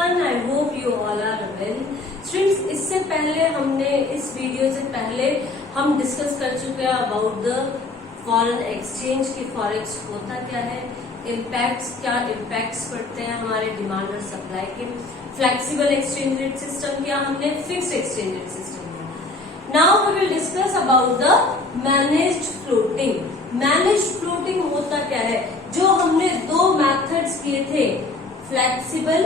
everyone, I hope you all are well. Students, इससे पहले हमने इस वीडियो से पहले हम डिस्कस कर चुके हैं अबाउट द फॉरेन एक्सचेंज की फॉरेक्स होता क्या है, क्या इम्पैक्ट्स पड़ते हैं हमारे डिमांड और सप्लाई के, फ्लेक्सिबल एक्सचेंज रेट सिस्टम किया हमने, फिक्स्ड एक्सचेंज रेट सिस्टम किया. Now we will discuss about the managed floating. Managed floating होता क्या है? जो हमने दो मेथड्स किए थे, फ्लेक्सिबल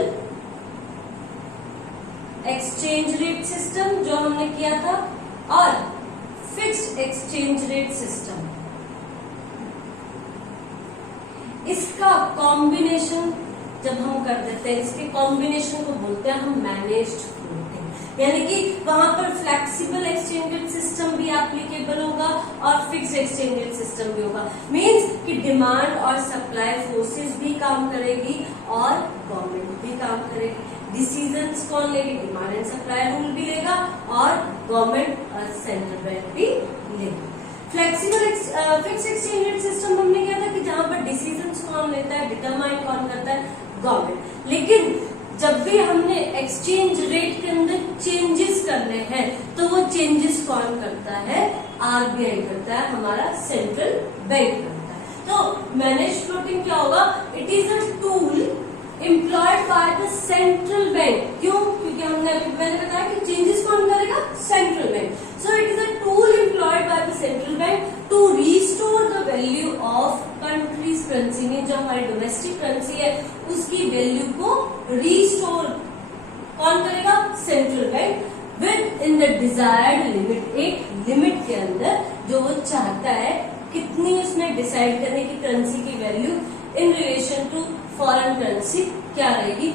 एक्सचेंज रेट सिस्टम जो हमने किया था और फिक्स्ड एक्सचेंज रेट सिस्टम, इसका कॉम्बिनेशन जब हम कर देते हैं, इसके कॉम्बिनेशन को बोलते हैं हम मैनेज्ड फ्लोटिंग. यानी कि वहां पर फ्लेक्सिबल एक्सचेंज रेट सिस्टम भी एप्लीकेबल होगा और फिक्स्ड एक्सचेंज रेट सिस्टम भी होगा. मींस कि डिमांड और सप्लाई फोर्सेस भी काम करेगी और गवर्नमेंट भी काम करेगी. डिसीजंस कौन लेगी? डिमांड एंड सप्लाई रूल भी लेगा और गवर्नमेंट और सेंट्रल बैंक भी लेगा. Flexible fixed exchange rate system हमने किया था कि जहां पर डिसीजंस कौन लेता है, डिटरमाइन कौन करता है? गवर्नमेंट. लेकिन जब भी हमने एक्सचेंज रेट के अंदर चेंजेस करने हैं तो वो चेंजेस कौन करता है? आरबीआई करता है, हमारा सेंट्रल बैंक करता है. तो मैनेज्ड फ्लोटिंग क्या होगा? It is a tool employed by the central bank. क्यों? क्योंकि मैंने बताया कि चेंजेस कौन करेगा? Central bank. So it is a tool employed by the central bank to restore the value of country's currency में. जो हमारी डोमेस्टिक करेंसी है उसकी वैल्यू को रिस्टोर कौन करेगा? Central bank, with in the desired limit. एक लिमिट के अंदर जो वो चाहता है, कितनी उसने डिसाइड करने की करेंसी की value in relation to foreign currency क्या रहेगी,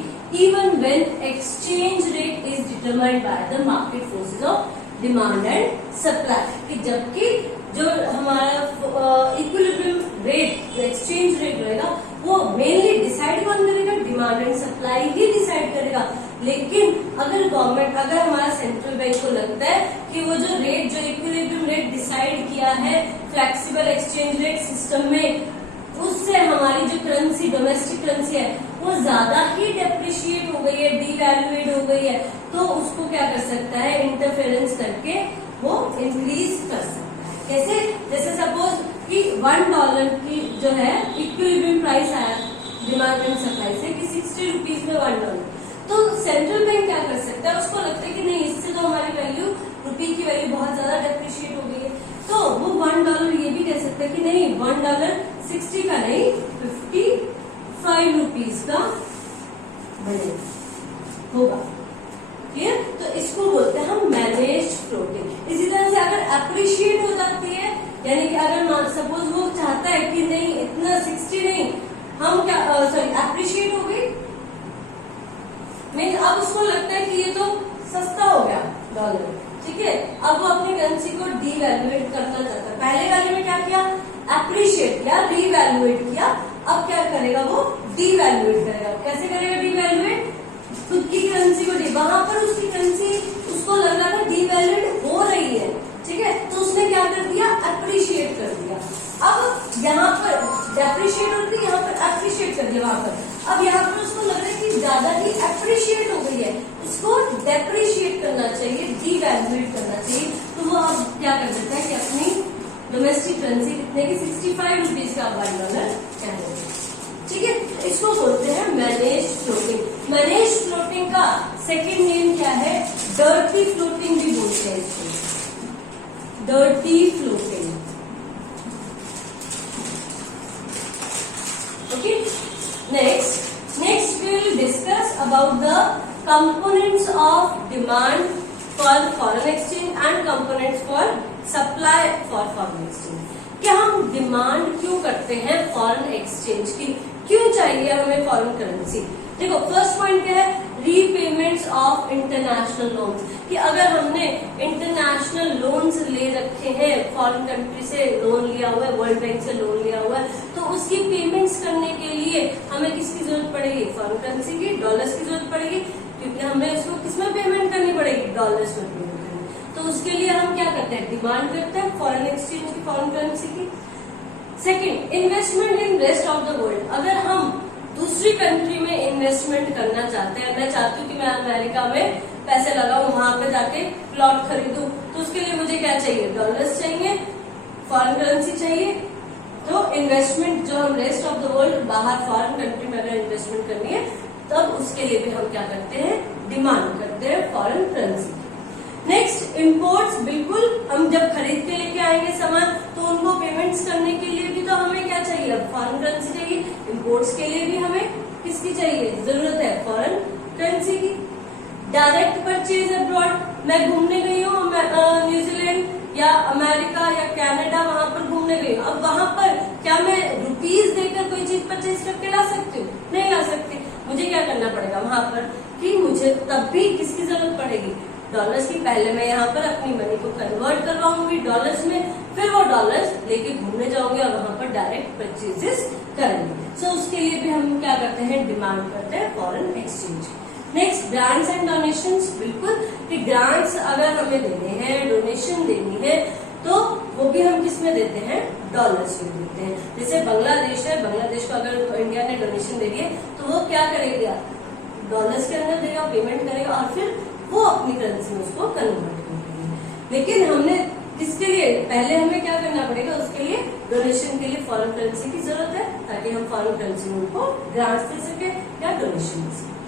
even when exchange rate is determined by the market forces of demand and supply. जबकि जो हमारा इक्विलिब्रियम रेट, एक्सचेंज रेट रहेगा, वो मेनली डिसाइड कौन करेगा? Demand and supply he decide करेगा. लेकिन अगर हमारा सेंट्रल बैंक को लगता है कि वो जो रेट, जो इक्विलिब्रियम रेट डिसाइड किया है फ्लेक्सिबल एक्सचेंज रेट सिस्टम में, उससे हमारी जो करेंसी, डोमेस्टिक करेंसी है, वो ज्यादा ही डेप्रिशिएट हो गई है, डीवैल्यूएट हो गई है, तो उसको क्या कर सकता है? इंटरफेरेंस करके वो इंक्रीज कर सकता है. कैसे? जैसे सपोज कि $1 की जो है इक्विलिब्रियम प्राइस आया डिमांड एंड सप्लाई से कि 60 रुपीज में $1, तो सेंट्रल बैंक क्या कर सकता है? उसको लगता है कि नहीं, इससे तो हमारी वैल्यू, रुपी की वैल्यू बहुत ज्यादा डेप्रिशिएट हो गई है, तो वो $1 ये भी कह सकता है कि नहीं, $1 60 का नहीं, 55 रुपीज का बने होगा. क्लियर? तो इसको बोलते हैं हम मैनेज्ड फ्लोटिंग. इसी तरह से अगर अप्रिशिएट हो जाती है, यानी कि अगर सपोज वो चाहता है कि नहीं, इतना 60 नहीं, हम क्या अप्रिशिएट हो गई, मीन अब उसको लगता है कि ये तो सस्ता हो गया डॉलर, ठीक है, अब वो अपनी करेंसी को डीवैल्यूएट करना चाहता है. पहले वाले में क्या किया? अप्रिशिएट किया, रीवैल्यूएट किया. अब क्या करेगा? वो डीवैल्यूएट करेगा. कैसे करेगा डीवैल्यूएट? खुद की करेंसी को वहां पर उसकी करेंसी, उसको लग रहा था डीवैल्यूएट हो रही है, ठीक है, तो उसने क्या कर दिया? अप्रिशिएट कर दिया. अब यहाँ पर डेप्रिशिएट हो रही, यहाँ पर अप्रिशिएट कर दिया वहां पर. अब यहाँ पर उसको लग रहा है कि ज्यादा ही अप्रिशिएट हो गई है, उसको डेप्रिशिएट करना चाहिए, डीवैल्यूएट करना चाहिए. तो वो अब क्या कर देता है कि अपनी डोमेस्टिक करेंसी कितने की, 65 रुपीज का $1 क्या है, ठीक है. इसको बोलते हैं मैनेज्ड फ्लोटिंग. मैनेज्ड फ्लोटिंग का सेकेंड नेम क्या है? डर्टी फ्लोटिंग भी बोलते हैं इसको, dirty floating. Okay, next we will discuss about the components of demand for foreign exchange and components for supply for foreign exchange. क्या हम डिमांड क्यों करते हैं फॉरेन एक्सचेंज की? क्यों चाहिए हमें फॉरेन करेंसी? देखो, फर्स्ट पॉइंट क्या है? Repayments of international loans. कि अगर हमने इंटरनेशनल लोन्स ले रखे हैं, फॉरेन कंट्री से लोन लिया हुआ है, वर्ल्ड बैंक से लोन लिया हुआ है, तो उसकी पेमेंट्स करने के लिए हमें किसकी जरूरत पड़ेगी? फॉरेन करेंसी की, डॉलर्स की जरूरत पड़ेगी, क्योंकि हमें उसको किसमें पेमेंट करनी पड़ेगी? डॉलर्स में पेमेंट करनी. तो उसके लिए हम क्या करते हैं? डिमांड करते हैं फॉरेन एक्सचेंज की, फॉरेन करेंसी की. Second, investment in rest of the world. अगर हम दूसरी कंट्री में इन्वेस्टमेंट करना चाहते हैं, मैं चाहती हूँ कि मैं अमेरिका में पैसे लगाऊं, वहां पे जाके प्लॉट खरीदूं, तो उसके लिए मुझे क्या चाहिए, डॉलर्स चाहिए, फॉरेन करेंसी चाहिए। तो इन्वेस्टमेंट जो हम रेस्ट ऑफ द वर्ल्ड बाहर फॉरेन कंट्री में अगर इन्वेस्टमेंट करनी है तब उसके लिए भी हम क्या करते हैं, डिमांड करते हैं फॉरेन करेंसी। नेक्स्ट इंपोर्ट्स, बिल्कुल हम जब खरीद के लेके आएंगे सामान तो उनको पेमेंट्स करने के लिए भी तो हमें क्या चाहिए, फॉरेन करेंसी चाहिए। इंपोर्ट्स के लिए भी हमें किसकी चाहिए, जरूरत है फॉरेन करेंसी की। डायरेक्ट परचेज अब्रॉड, मैं घूमने गई हूँ न्यूजीलैंड या अमेरिका या कनाडा, वहां पर घूमने गई हूँ, अब वहां पर क्या मैं रुपीज देकर कोई चीज परचेज करके ला सकती हूँ, नहीं ला सकती। मुझे क्या करना पड़ेगा वहां पर कि मुझे तब भी किसकी जरूरत पड़ेगी, डॉलर्स की। पहले मैं यहाँ पर अपनी मनी को कन्वर्ट करवाऊंगी डॉलर्स में, फिर वो डॉलर्स लेके घूमने जाऊंगी और वहां पर डायरेक्ट परचेजेस करेंगे। सो उसके लिए भी हम क्या करते हैं, डिमांड करते हैं foreign exchange. Next grants and donations, बिल्कुल कि ग्रांट्स अगर हमें देने हैं, डोनेशन देनी है, तो वो भी हम किस में देते हैं, डॉलर्स में देते हैं। जैसे बांग्लादेश है, बांग्लादेश को अगर इंडिया ने डोनेशन दे दिए तो वो क्या करेगा, डॉलर्स के अंदर देगा, पेमेंट करेगा और फिर वो अपनी करेंसी में उसको कन्वर्ट करेंगे। लेकिन हमने किसके लिए, पहले हमें क्या करना पड़ेगा, उसके लिए डोनेशन के लिए फॉरेन करेंसी की जरूरत है ताकि हम फॉरेन करेंसी में उनको ग्रांट्स दे सके या डोनेशन दे सके।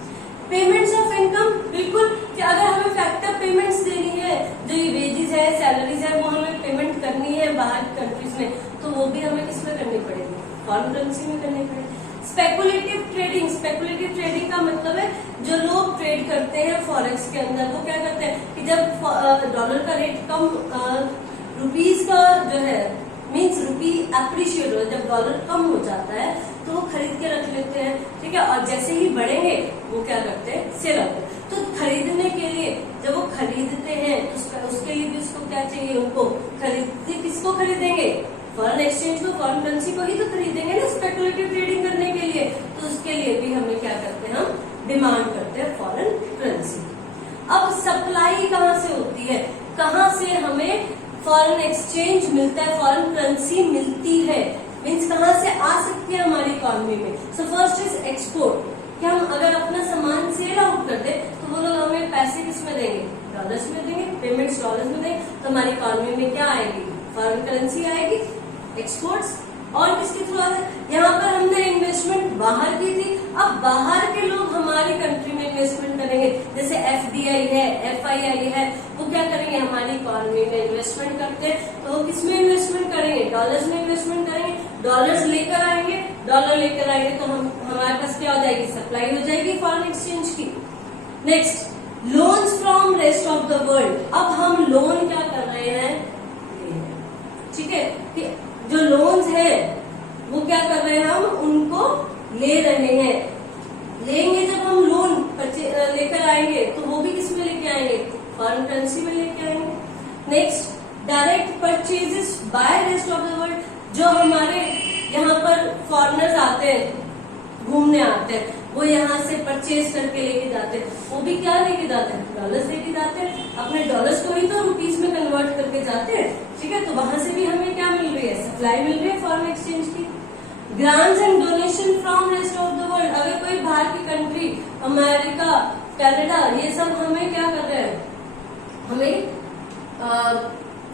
पेमेंट्स ऑफ इनकम, बिल्कुल कि अगर हमें फैक्टर पेमेंट्स देनी है, जो ये वेजेस है, सैलरीज है, वो हमें पेमेंट करनी है बाहर कंट्रीज में, तो वो भी हमें किस में करनी पड़ेगी, फॉरेन करेंसी में करनी पड़ेगी। स्पेकुलेटिव ट्रेडिंग, स्पेकुलेटिव ट्रेडिंग का मतलब है जो लोग ट्रेड करते हैं फॉरेक्स के अंदर, वो क्या करते हैं कि जब डॉलर का रेट कम, रुपीज का जो है मीन्स रुपी अप्रिशिएट हो, जब डॉलर कम हो जाता है तो वो खरीद के रख लेते हैं, ठीक है, और जैसे ही बढ़ेंगे वो क्या करते हैं, सेल करते हैं। तो खरीदने के लिए जब वो खरीदते हैं तो उसके लिए भी उसको क्या चाहिए, उनको खरीदते, किसको खरीदेंगे, फॉरेन एक्सचेंज को, फॉरेन करेंसी को ही तो खरीदेंगे ना स्पेकुलेटिव ट्रेडिंग करने के लिए। तो उसके लिए भी हमें क्या करते हैं, हम डिमांड करते हैं फॉरेन करेंसी। अब सप्लाई कहाँ से होती है, कहाँ से हमें फॉरेन एक्सचेंज मिलता है, फॉरेन करेंसी मिलती है, मीन्स कहाँ से आ सकती है हमारी इकोनॉमी में। सो फर्स्ट इज एक्सपोर्ट, कि हम अगर अपना सामान सेल आउट कर दे तो वो लोग हमें पैसे किस में देंगे, डॉलर्स में देंगे, पेमेंट्स डॉलर्स में देंगे, तो हमारी इकोनॉमी में क्या आएगी, फॉरेन करेंसी आएगी, एक्सपोर्ट्स। और किसके थ्रू आता है, यहाँ पर हमने इन्वेस्टमेंट बाहर की थी, अब बाहर के लोग हमारी कंट्री में इन्वेस्टमेंट करेंगे, जैसे FDI है, FII है, वो क्या करेंगे, हमारी इकोनॉमी में इन्वेस्टमेंट करते हैं, तो वो किस में इन्वेस्टमेंट करेंगे, डॉलर्स में इन्वेस्टमेंट करेंगे, डॉलर्स लेकर आएंगे, डॉलर लेकर आएंगे तो हमारे पास क्या हो जाएगी, सप्लाई हो जाएगी फॉरेन एक्सचेंज की। Next loans from rest of the world, अब हम लोन क्या कर रहे हैं, ठीक है, कि जो लोन्स है वो क्या कर रहे हैं, हम उनको ले रहे हैं, लेंगे जब हम लोन लेकर आएंगे तो वो भी किस में लेके आएंगे, फॉरेन करेंसी में लेके आएंगे। Next direct purchases by rest of the world, जो हमारे यहाँ पर फॉरेनर्स आते हैं, घूमने आते हैं, वो यहाँ से परचेज करके लेके जाते हैं, वो भी क्या लेके जाते हैं, डॉलर्स लेके जाते हैं, अपने डॉलर्स को ही तो रुपीज में कन्वर्ट करके जाते हैं, ठीक है, तो वहां से भी हमें क्या मिल रही है, सप्लाई मिल रही है फॉरेन एक्सचेंज की। Grants and donation from rest of the world, अगर कोई बाहर की कंट्री, अमेरिका, कनाडा, ये सब हमें क्या कर रहे हैं, हमें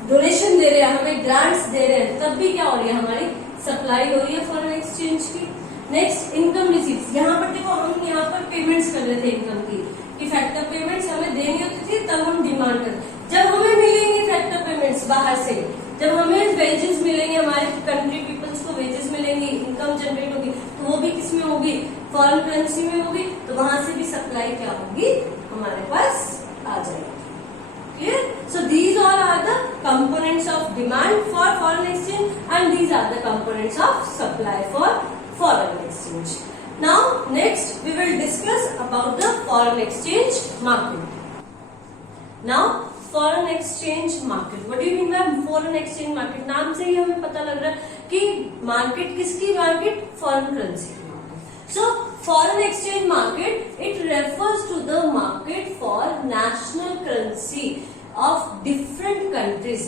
डोनेशन दे रहे हैं, हमें ग्रांट्स दे रहे हैं, तब भी क्या हो रही है, हमारी सप्लाई हो रही है फॉरेन एक्सचेंज की। नेक्स्ट इनकम रिसीट्स, यहाँ पर देखो हम यहाँ पर पेमेंट्स कर रहे थे इनकम की, कि फैक्टर पेमेंट्स हमें देनी होती थी, तब हम डिमांड करते, जब हमें मिलेंगे फैक्टर पेमेंट्स बाहर से, जब हमें वेजेस मिलेंगे, हमारे कंट्री पीपल्स को वेजेस मिलेंगी, इनकम जनरेट होगी, तो वो भी किस में होगी, फॉरेन करेंसी में होगी, तो वहां से भी सप्लाई क्या होगी, हमारे पास आ जाएगी। Clear? So these all are the components of demand for foreign exchange and these are the components of supply for foreign exchange. Now next we will discuss about the foreign exchange market. Now foreign exchange market. What do you mean by foreign exchange market? नाम से ही हमें पता लग रहा है कि market किसकी market, foreign currency की market. So foreign exchange market, it refers to the market for national currency of different countries.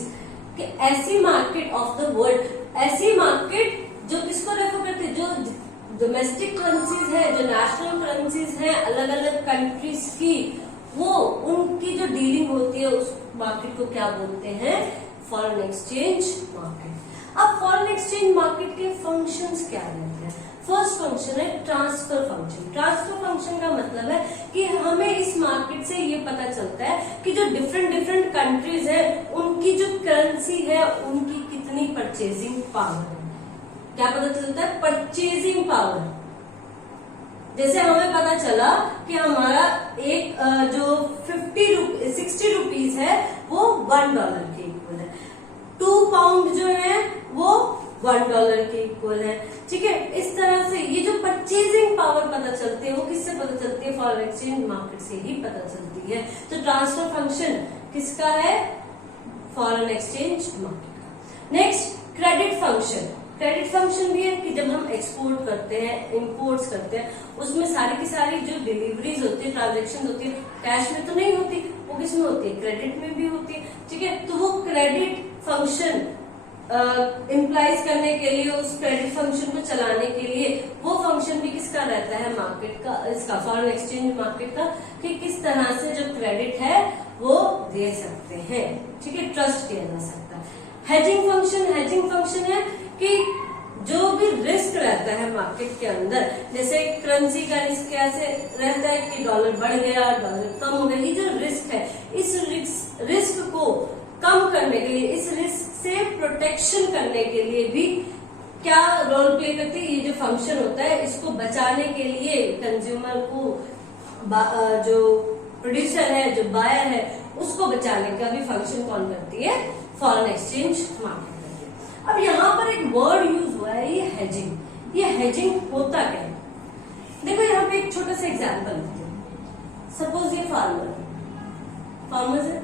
कि ऐसी मार्केट ऑफ द वर्ल्ड, ऐसी मार्केट जो किसको रेफर करते हैं, जो डोमेस्टिक करेंसीज है, जो नेशनल करेंसीज है अलग अलग कंट्रीज की, वो उनकी जो डीलिंग होती है उस मार्केट को क्या बोलते हैं, फॉरेन एक्सचेंज मार्केट। अब फॉरेन एक्सचेंज मार्केट के फंक्शंस क्या रहते हैं? फर्स्ट फंक्शन है ट्रांसफर फंक्शन। ट्रांसफर फंक्शन का मतलब है कि हमें इस मार्केट से ये पता चलता है कि जो डिफरेंट कंट्रीज है उनकी जो करेंसी है उनकी कितनी परचेजिंग पावर है। क्या पता चलता है? Purchasing power. जैसे हमें पता चला कि हमारा एक जो 60 रुपीज है वो $1 के इक्वल है, 2 पाउंड जो है वो $1 के इक्वल है। ठीक है, इस तरह से ये जो परचेजिंग पावर पता चलती है वो किससे पता चलती है? फॉरेन एक्सचेंज मार्केट से ही पता चलती है। तो ट्रांसफर फंक्शन किसका है? फॉरेन एक्सचेंज मार्केट का। Next credit function. Credit function भी है कि जब हम एक्सपोर्ट करते हैं, इंपोर्ट्स करते हैं, उसमें सारी की सारी जो डिलीवरीज होती है, ट्रांजेक्शन होती है, कैश में तो नहीं होती, वो किसमें होती है? क्रेडिट में भी होती है। ठीक है, तो वो क्रेडिट फंक्शन इम्प्लाइज करने के लिए, उस क्रेडिट फंक्शन को चलाने के लिए वो फंक्शन भी किसका रहता है? मार्केट का, इसका फॉरेन एक्सचेंज मार्केट का, कि किस तरह से जो क्रेडिट है वो दे सकते हैं। ठीक है, ट्रस्ट किया जा सकता है। Hedging function. हेजिंग फंक्शन है कि जो भी रिस्क रहता है मार्केट के अंदर, जैसे करेंसी का रिस्क कैसे रहता है कि डॉलर बढ़ गया, डॉलर कम हो गया, ये जो रिस्क है, इस रिस्क को कम करने के लिए, इस रिस्क से प्रोटेक्शन करने के लिए भी क्या रोल प्ले करती है? ये जो फंक्शन होता है, इसको बचाने के लिए कंज्यूमर को, जो प्रोड्यूसर है, जो बायर है, उसको बचाने का भी फंक्शन कौन करती है? फॉरेन एक्सचेंज मार्केट करती है। अब यहाँ पर एक वर्ड यूज हुआ है, ये हेजिंग। ये हेजिंग होता क्या है? देखो यहाँ पे एक छोटा सा एग्जाम्पल लेते हैं। सपोज ये फार्मर्स है,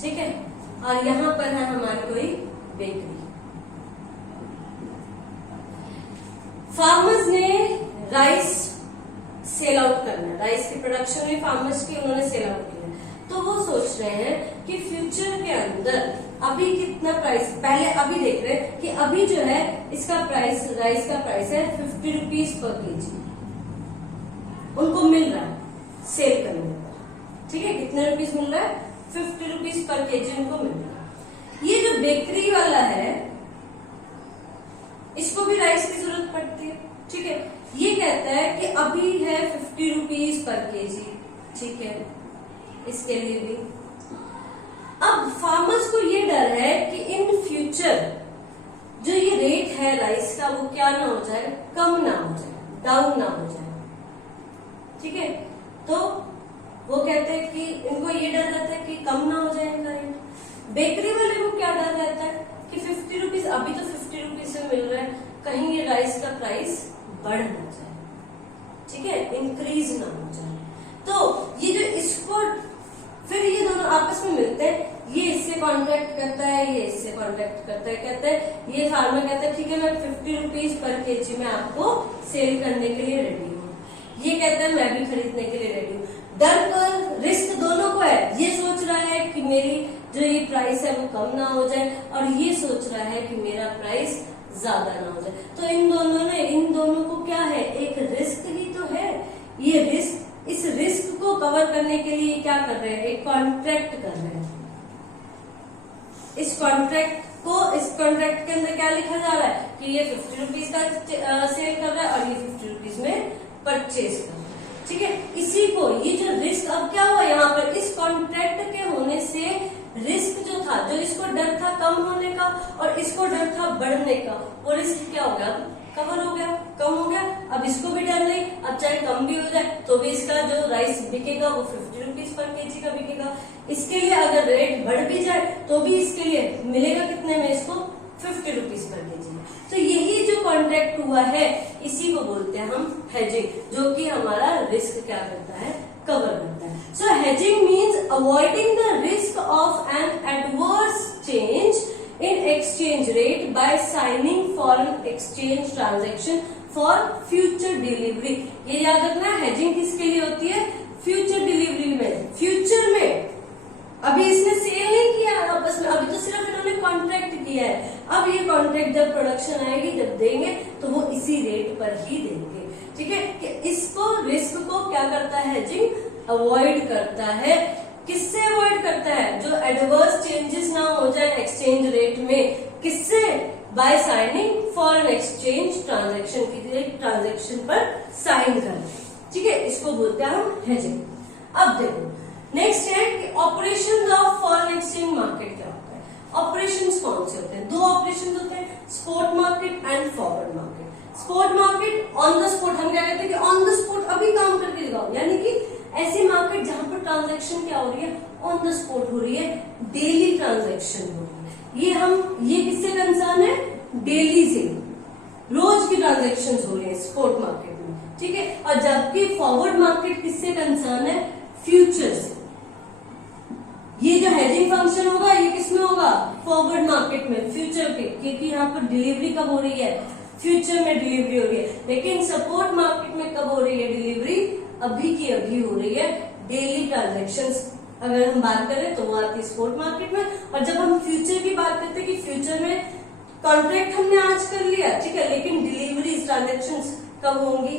ठीक है, और यहाँ पर है हमारी कोई बेकरी। फार्मर्स ने राइस सेल आउट करना है, राइस की प्रोडक्शन में फार्मर्स की उन्होंने सेल आउट किया, तो वो सोच रहे हैं कि फ्यूचर के अंदर अभी कितना प्राइस, पहले अभी देख रहे हैं कि अभी जो है इसका प्राइस, राइस का प्राइस है 50 रुपीज पर केजी उनको मिल रहा है सेल करने पर। ठीक है, कितने रुपीज मिल रहा है? 50 रुपीज पर केजी उनको मिल रहा है। ये जो बेकरी वाला है इसको भी राइस की जरूरत पड़ती है। ठीक है, ये कहता है कि अभी है 50 रुपीज पर केजी, ठीक है, इसके लिए भी। अब फार्मर्स को ये डर है कि इन फ्यूचर जो ये रेट है राइस का वो क्या ना हो जाए, कम ना हो जाए, डाउन ना हो जाए। ठीक है, तो वो कहते हैं कि इनको ये डर रहता है कि कम ना हो जाए इनका रेट। बेकरी वाले को क्या डर रहता है कि 50 रुपीज, अभी तो 50 रुपीज में मिल रहा है, कहीं ये राइस का प्राइस बढ़ ना जाए, ठीक है, इंक्रीज ना हो जाए। तो ये जो इसको, फिर ये दोनों आपस में मिलते हैं, ये इससे कॉन्ट्रैक्ट करता है, ये इससे कॉन्ट्रैक्ट करता है, कहता है ये फार्मर कहता है ठीक है मैं 50 रुपीज पर केजी में आपको सेल करने के लिए रेडी हूँ, ये कहता है मैं भी खरीदने के लिए रेडी हूँ। डर और रिस्क दोनों को है, ये सोच रहा है कि मेरी जो ये प्राइस है वो कम ना हो जाए, और ये सोच रहा है कि मेरा प्राइस ज्यादा ना हो जाए। तो इन दोनों को क्या है, एक रिस्क ही तो है। ये रिस्क, इस रिस्क को कवर करने के लिए क्या कर रहे हैं, एक कॉन्ट्रैक्ट कर रहे हैं। इस कॉन्ट्रैक्ट के अंदर क्या लिखा जा रहा है कि ये 50 रुपीज का सेल कर रहा है और ये 50 रुपीज में परचेज कर रहा है। ठीक है, इसी को, ये जो रिस्क, अब क्या हुआ यहाँ पर, इस कॉन्ट्रैक्ट के होने से रिस्क जो था, जो इसको डर था कम होने का और इसको डर था बढ़ने का, वो रिस्क क्या हो गया, कवर हो गया, कम हो गया। अब इसको भी डर नहीं, अब चाहे कम भी हो जाए तो भी इसका जो राइस बिकेगा वो 50 रुपीज पर केजी का बिकेगा। इसके लिए अगर रेट बढ़ भी जाए तो भी इसके लिए मिलेगा कितने में, इसको 50 रुपीज पर केजी। तो यही जो कॉन्ट्रैक्ट हुआ है इसी को बोलते हैं हम हेजिंग, जो कि हमारा रिस्क क्या करता है, कवर करता है। So hedging means avoiding the risk of an adverse change in exchange rate by signing foreign exchange transaction for future delivery। ये याद रखना, हेजिंग किसके लिए होती है, फ्यूचर डिलीवरी में। फ्यूचर में अभी इसने सेल नहीं किया आपस में, अभी तो सिर्फ इन्होंने कॉन्ट्रैक्ट किया किया है, अब ये कॉन्ट्रैक्ट जब प्रोडक्शन आएगी जब देंगे तो वो इसी रेट पर ही देंगे। ठीक है, कि इसको रिस्क को क्या करता है हेजिंग, अवॉइड करता है। किससे अवॉइड करता है, जो एडवर्स चेंजेस ना हो जाए एक्सचेंज रेट में, किससे, by signing foreign exchange transaction, की ट्रांजैक्शन पर साइन करना। ठीक है, इसको बोलते हैं हम हेजिंग। अब देखो नेक्स्ट है कि operations of foreign exchange market क्या होता है। ऑपरेशंस कौन से होते हैं, दो ऑपरेशंस होते हैं, spot market and forward market. Spot market on the spot, हम क्या कहते हैं कि ऑन द स्पॉट अभी काम करके दिखाओ, यानी कि ऐसी मार्केट जहां पर ट्रांजैक्शन क्या हो रही है, ऑन द स्पॉट हो रही है, डेली ट्रांजैक्शन हो रही है। ये किससे कंसर्न है, डेली से, रोज की ट्रांजैक्शन हो रही है स्पॉट मार्केट में। ठीक है, और जबकि फॉरवर्ड मार्केट किससे कंसर्न है, फ्यूचर से। ये जो हेजिंग फंक्शन होगा ये किसमें होगा, फॉरवर्ड मार्केट में, फ्यूचर के, क्योंकि यहाँ पर डिलीवरी कब हो रही है, फ्यूचर में डिलीवरी हो रही है। लेकिन सपोर्ट मार्केट में कब हो रही है डिलीवरी, अभी की अभी हो रही है, डेली ट्रांजैक्शंस अगर हम बात करें तो वो आती है स्पॉट मार्केट में। और जब हम फ्यूचर की बात करते हैं कि फ्यूचर में कॉन्ट्रैक्ट हमने आज कर लिया, ठीक है, लेकिन डिलीवरीज ट्रांजैक्शंस कब होंगी,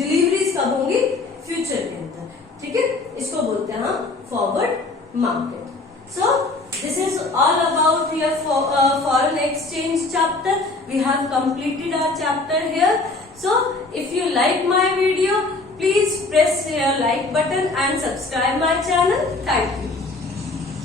डिलीवरीज कब होंगी, फ्यूचर के अंदर। ठीक है, इसको बोलते हैं हम forward market. So this is all about your foreign exchange chapter. We have completed our chapter here. So if you like my video, please press your like button and subscribe my channel. Thank you.